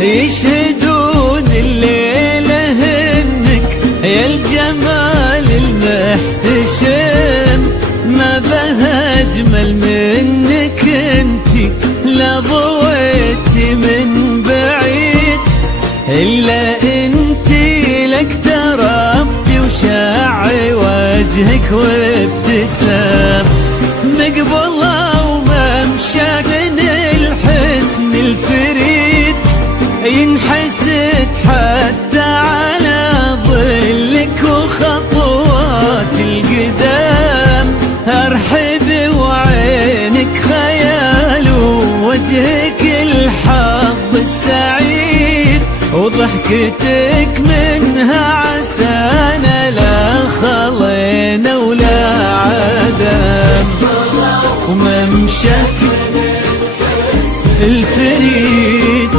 يشهدون الليلة هنك يا الجمال المحتشم، ما بها أجمل منك انتي، لا ضويتي من بعيد إلا انتي، لك تربي وشاعي وجهك وابتسام، مقبلة وممشاك من الحسن الفريد، ينحسد حتى على ظلك وخطوات القدام، أرحب وعينك خيال ووجهك الحظ السعيد، وضحكتك منها عسانا لا خلينا ولا عدم، وممشاك الفريد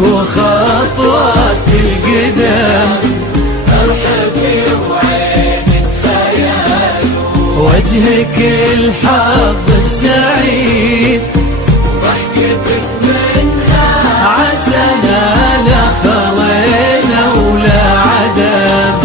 وخطوات القدم، أرحبي وعينك خيال وجهك الحظ السعيد، ضحكتك منها عسانا لا خلينا ولا عدم.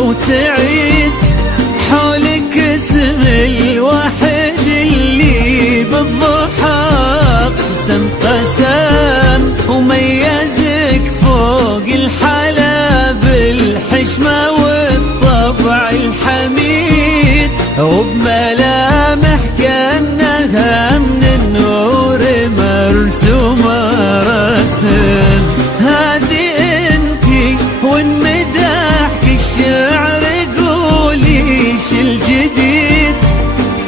وتعيد حولك اسم الواحد اللي بالضحى قسم قسم، وميزك فوق الحلا بالحشمة والطبع الحميد، وبملامح كأنها من النور مرسومة رسم، هذه انتي وانمدحك الشعر قوليش الجديد،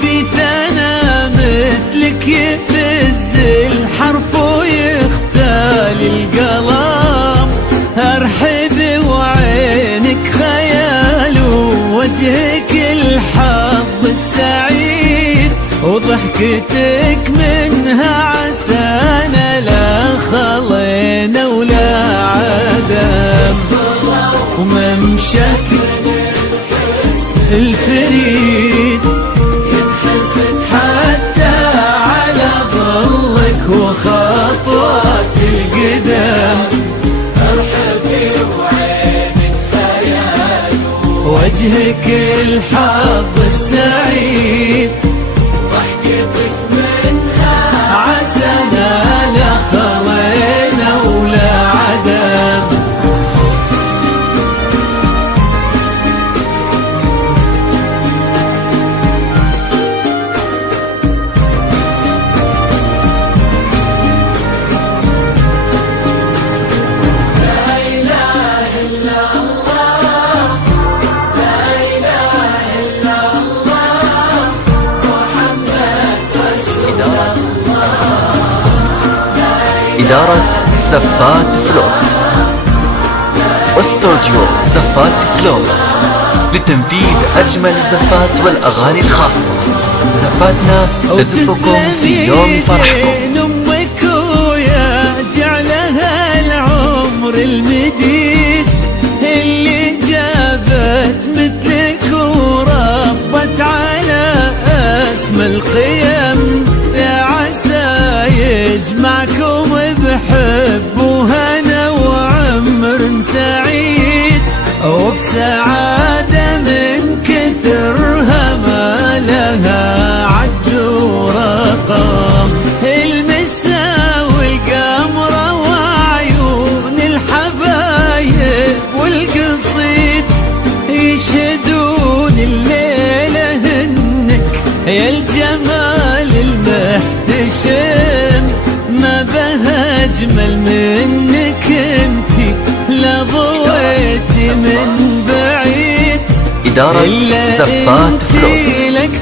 في ثنا مثلك يفز الحرف ويختال القلم، أرحب وعينك خيال ووجهك الحظ السعيد، وضحكتك منها عسانا لا خلينا ولا عدم، وممشك الفريد ينحسد حتى على ظلك وخطوات القدم. ارحبي وعينك خيال وجهك الحظ السعيد، ضحكتك منها عسانا لا خلينا ولا عدم. إدارة زفات فلوت، استوديو زفات فلوت لتنفيذ أجمل الزفات والأغاني الخاصة. زفاتنا نزفكم في يوم فرحكم. أمك ويا جعلها العمر المديد اللي جابت مثلك وربت على أسمى القيم، يا عسى يجمعكم بحب وهنا وعمر سعيد، وبسعادة من كثرها ما لها عد ورقم. المسا والقمرة وعيون الحبايب والقصيد يشهدون الليلة هنك يا الجمال المحتشم، ما بها أجمل منك انتي لا ضويتي من بعيد. إدارة زفات فلوت،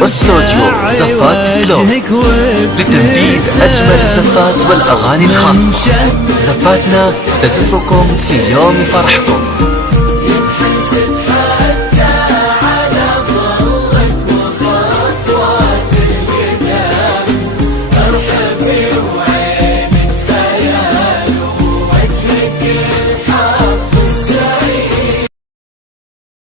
واستوديو زفات فلوت لتنفيذ أجمل الزفات والأغاني الخاصة. زفاتنا نزفكم في يوم فرحكم.